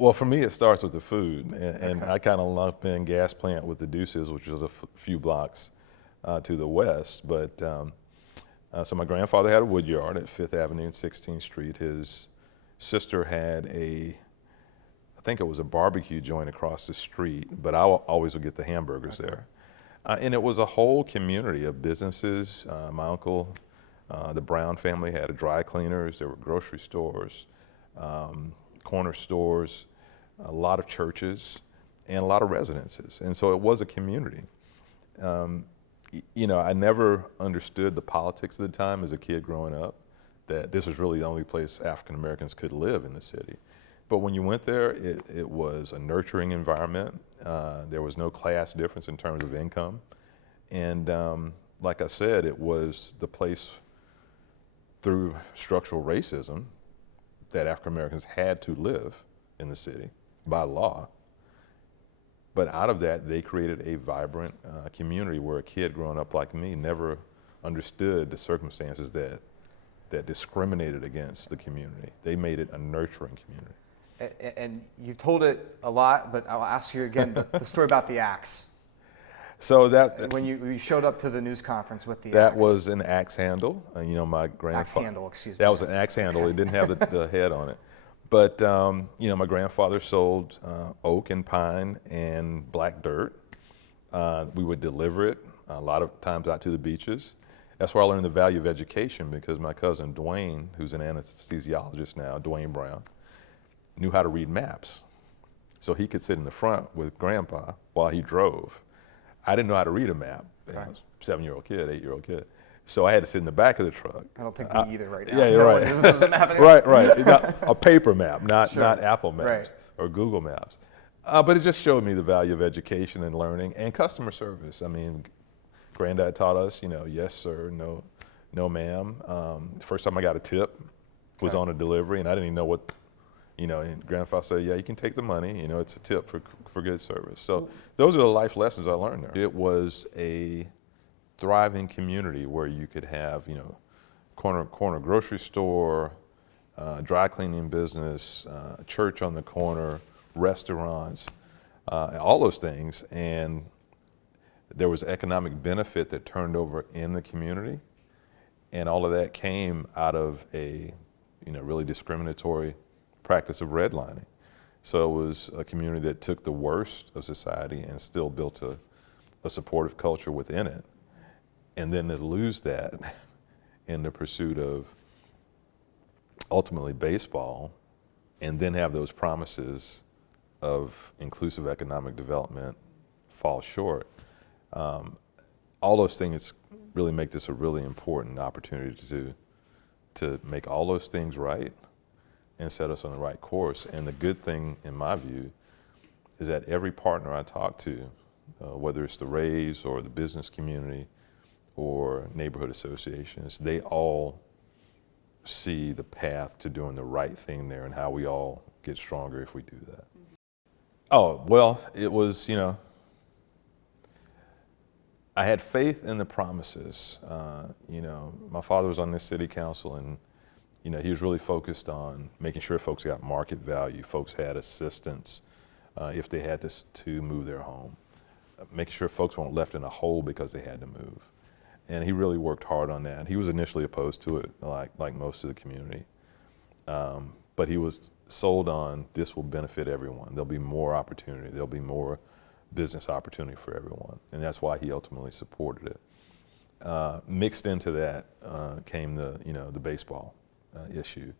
Well, for me, it starts with the food, and Okay. I kind of lump in Gas Plant with the Deuces, which is a few blocks to the west. But so my grandfather had a wood yard at 5th Avenue and 16th Street. His sister had I think it was a barbecue joint across the street, but always would get the hamburgers there. And it was a whole community of businesses. My uncle, the Brown family had a dry cleaners, there were grocery stores, corner stores, a lot of churches, and a lot of residences. And so it was a community. You know, I never understood the politics at the time as a kid growing up, that this was really the only place African Americans could live in the city. But when you went there, it was a nurturing environment. There was no class difference in terms of income. And like I said, it was the place through structural racism that African Americans had to live in the city by law. But out of that, they created a vibrant community where a kid growing up like me never understood the circumstances that discriminated against the community. They made it a nurturing community. And you've told it a lot, but I'll ask you again the story about the axe. So that When you showed up to the news conference with the axe. that was an axe handle. You know, my grandfather. Axe handle, excuse me. That was an axe handle. It didn't have the head on it. But you know, my grandfather sold oak and pine and black dirt. We would deliver it a lot of times out to the beaches. That's where I learned the value of education, because my cousin Dwayne, who's an anesthesiologist now, Dwayne Brown, knew how to read maps. So he could sit in the front with Grandpa while he drove. I didn't know how to read a map. Right. I was a 7-year-old kid, 8-year-old kid. So I had to sit in the back of the truck. I don't think we either right now. Yeah, you're right. This is a map. Right. Not a paper map, not Sure. Apple Maps Right. or Google Maps. But it just showed me the value of education and learning and customer service. I mean, Granddad taught us, you know, yes sir, no ma'am. The first time I got a tip was on a delivery, and I didn't even know what, you know, and Grandfather said, yeah, you can take the money, you know, it's a tip for good service. So those are the life lessons I learned there. It was a thriving community where you could have, you know, corner grocery store, dry cleaning business, church on the corner, restaurants, all those things. And there was economic benefit that turned over in the community. And all of that came out of a, you know, really discriminatory practice of redlining. So it was a community that took the worst of society and still built a supportive culture within it. And then to lose that in the pursuit of ultimately baseball, and then have those promises of inclusive economic development fall short. All those things really make this a really important opportunity to make all those things right and set us on the right course. And the good thing, in my view, is that every partner I talk to, whether it's the Rays or the business community or neighborhood associations, they all see the path to doing the right thing there and how we all get stronger if we do that. Oh, well, it was, you know, I had faith in the promises. You know, my father was on this city council, and you know, he was really focused on making sure folks got market value, folks had assistance if they had to move their home, making sure folks weren't left in a hole because they had to move. And he really worked hard on that. He was initially opposed to it, like most of the community. But he was sold on, this will benefit everyone. There'll be more opportunity. There'll be more business opportunity for everyone. And that's why he ultimately supported it. Mixed into that came the baseball issue.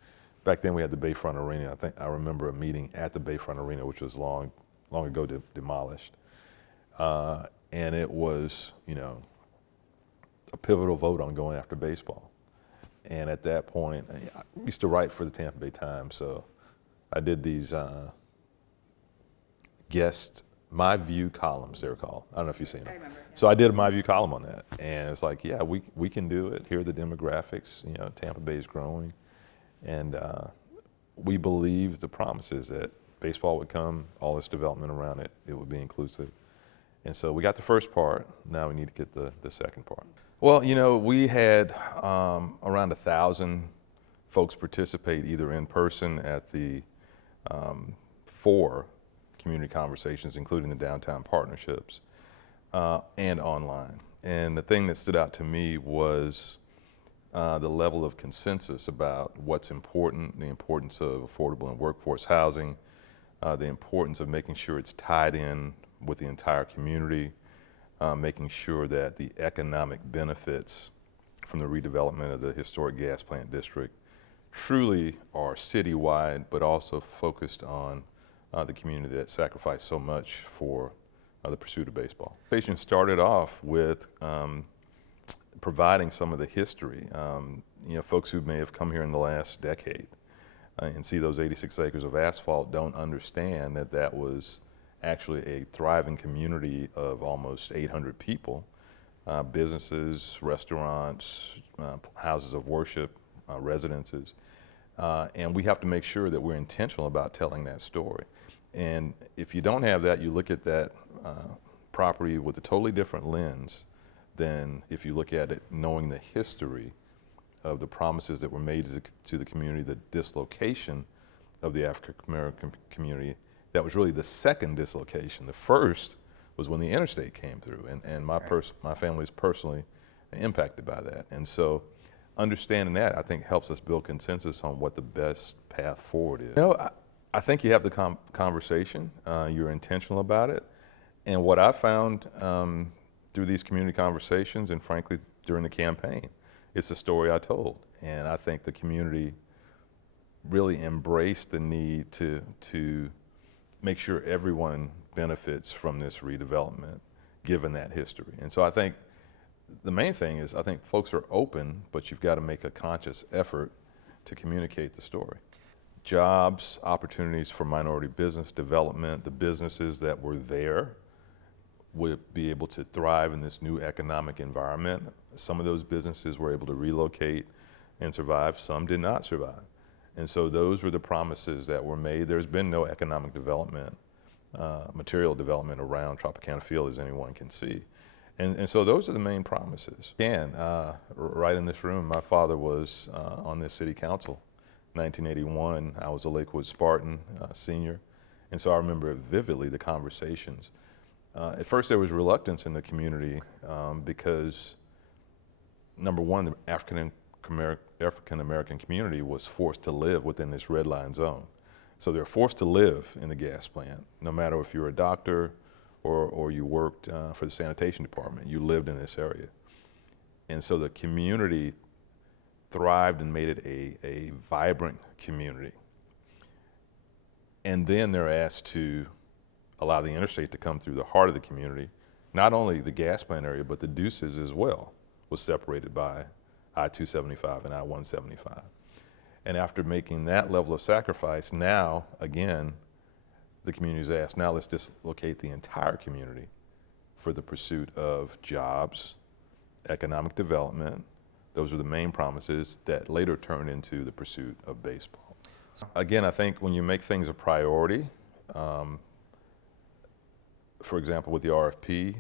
Back then we had the Bayfront Arena. I remember a meeting at the Bayfront Arena, which was long ago demolished. And it was, you know, a pivotal vote on going after baseball. And at that point, I used to write for the Tampa Bay Times, so I did these guest My View columns, they were called. I don't know if you've seen them. I remember. So I did a My View column on that, and it's like, yeah, we can do it. Here are the demographics. You know, Tampa Bay is growing, and we believed the promises that baseball would come, all this development around it, it would be inclusive. And so we got the first part. Now we need to get the second part. Well, you know, we had around 1,000 folks participate either in person at the 4 community conversations, including the downtown partnerships, and online. And the thing that stood out to me was the level of consensus about what's important, the importance of affordable and workforce housing, the importance of making sure it's tied in with the entire community, making sure that the economic benefits from the redevelopment of the historic gas plant district truly are citywide, but also focused on the community that sacrificed so much for the pursuit of baseball. The station started off with providing some of the history. Folks who may have come here in the last decade and see those 86 acres of asphalt don't understand that that was actually a thriving community of almost 800 people, businesses, restaurants, houses of worship, residences. And we have to make sure that we're intentional about telling that story. And if you don't have that, you look at that property with a totally different lens than if you look at it knowing the history of the promises that were made to the community, the dislocation of the African American community. That was really the second dislocation. The first was when the interstate came through, and my family is personally impacted by that. And so understanding that, I think, helps us build consensus on what the best path forward is. I think you have the conversation, you're intentional about it, and what I found through these community conversations, and frankly during the campaign, it's the story I told. And I think the community really embraced the need to make sure everyone benefits from this redevelopment, given that history. And so I think the main thing is, I think folks are open, but you've got to make a conscious effort to communicate the story. Jobs, opportunities for minority business development, the businesses that were there would be able to thrive in this new economic environment. Some of those businesses were able to relocate and survive, some did not survive. And so those were the promises that were made. There's been no economic development, material development around Tropicana Field, as anyone can see. And so those are the main promises. Again, right in this room, my father was on this city council. 1981, I was a Lakewood Spartan senior. And so I remember vividly the conversations. At first there was reluctance in the community because, number one, the African American community was forced to live within this red line zone. So they're forced to live in the gas plant, no matter if you're a doctor or you worked for the sanitation department, you lived in this area. And so the community thrived and made it a vibrant community. And then they're asked to allow the interstate to come through the heart of the community. Not only the gas plant area, but the Deuces as well was separated by I-275 and I-175. And after making that level of sacrifice, now, again, the community is asked, now let's dislocate the entire community for the pursuit of jobs, economic development. Those are the main promises that later turned into the pursuit of baseball. Again, I think when you make things a priority, for example, with the RFP,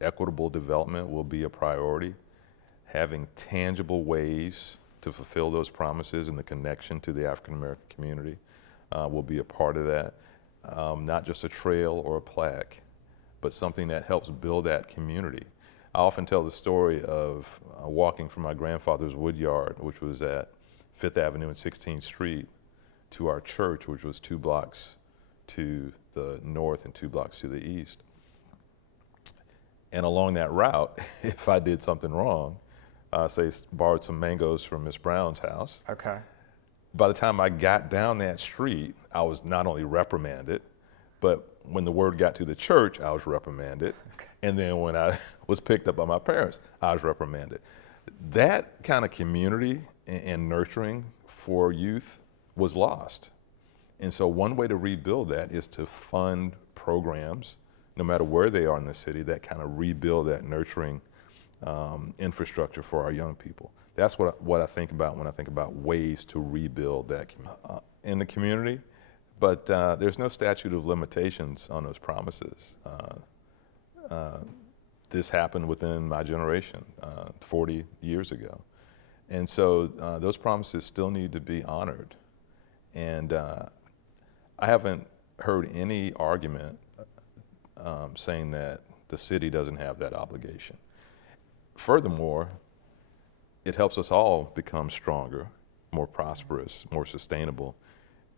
equitable development will be a priority. Having tangible ways to fulfill those promises and the connection to the African American community will be a part of that. Not just a trail or a plaque, but something that helps build that community. I often tell the story of walking from my grandfather's wood yard, which was at 5th Avenue and 16th Street, to our church, which was 2 blocks to the north and 2 blocks to the east. And along that route, if I did something wrong, say borrowed some mangoes from Miss Brown's house. Okay. By the time I got down that street, I was not only reprimanded, but when the word got to the church, I was reprimanded. Okay. And then when I was picked up by my parents, I was reprimanded. That kind of community and nurturing for youth was lost. And so one way to rebuild that is to fund programs, no matter where they are in the city, that kind of rebuild that nurturing infrastructure for our young people. That's what I think about when I think about ways to rebuild that in the community. But there's no statute of limitations on those promises. This happened within my generation 40 years ago. And so those promises still need to be honored. And I haven't heard any argument saying that the city doesn't have that obligation. Furthermore, it helps us all become stronger, more prosperous, more sustainable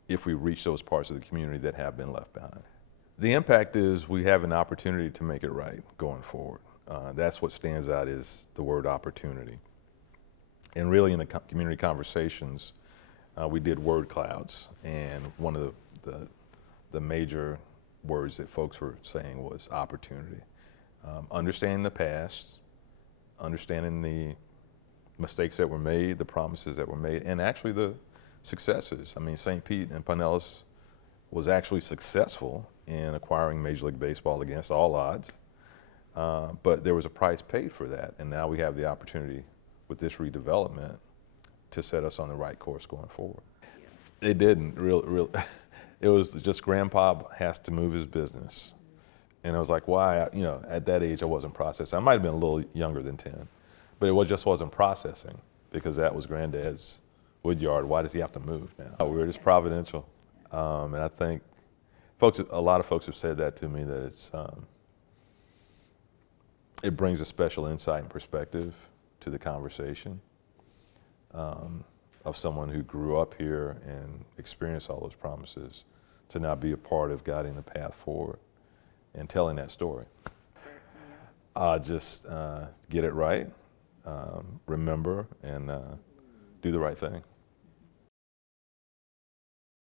if we reach those parts of the community that have been left behind. The impact is we have an opportunity to make it right going forward. That's what stands out, is the word opportunity. And really in the community conversations, we did word clouds, and one of the major words that folks were saying was opportunity. Understanding the past, understanding the mistakes that were made, the promises that were made, and actually the successes. I mean, St. Pete and Pinellas was actually successful in acquiring Major League Baseball against all odds, but there was a price paid for that, and now we have the opportunity with this redevelopment to set us on the right course going forward. It didn't really. It was just Grandpa has to move his business, and I was like, why? You know, at that age I wasn't processing. I might have been a little younger than 10, but it just wasn't processing because that was Granddad's wood yard. Why does he have to move now? We were just providential, and I think a lot of folks have said that to me, that it brings a special insight and perspective to the conversation of someone who grew up here and experienced all those promises to now be a part of guiding the path forward and telling that story. Just get it right, remember, and do the right thing.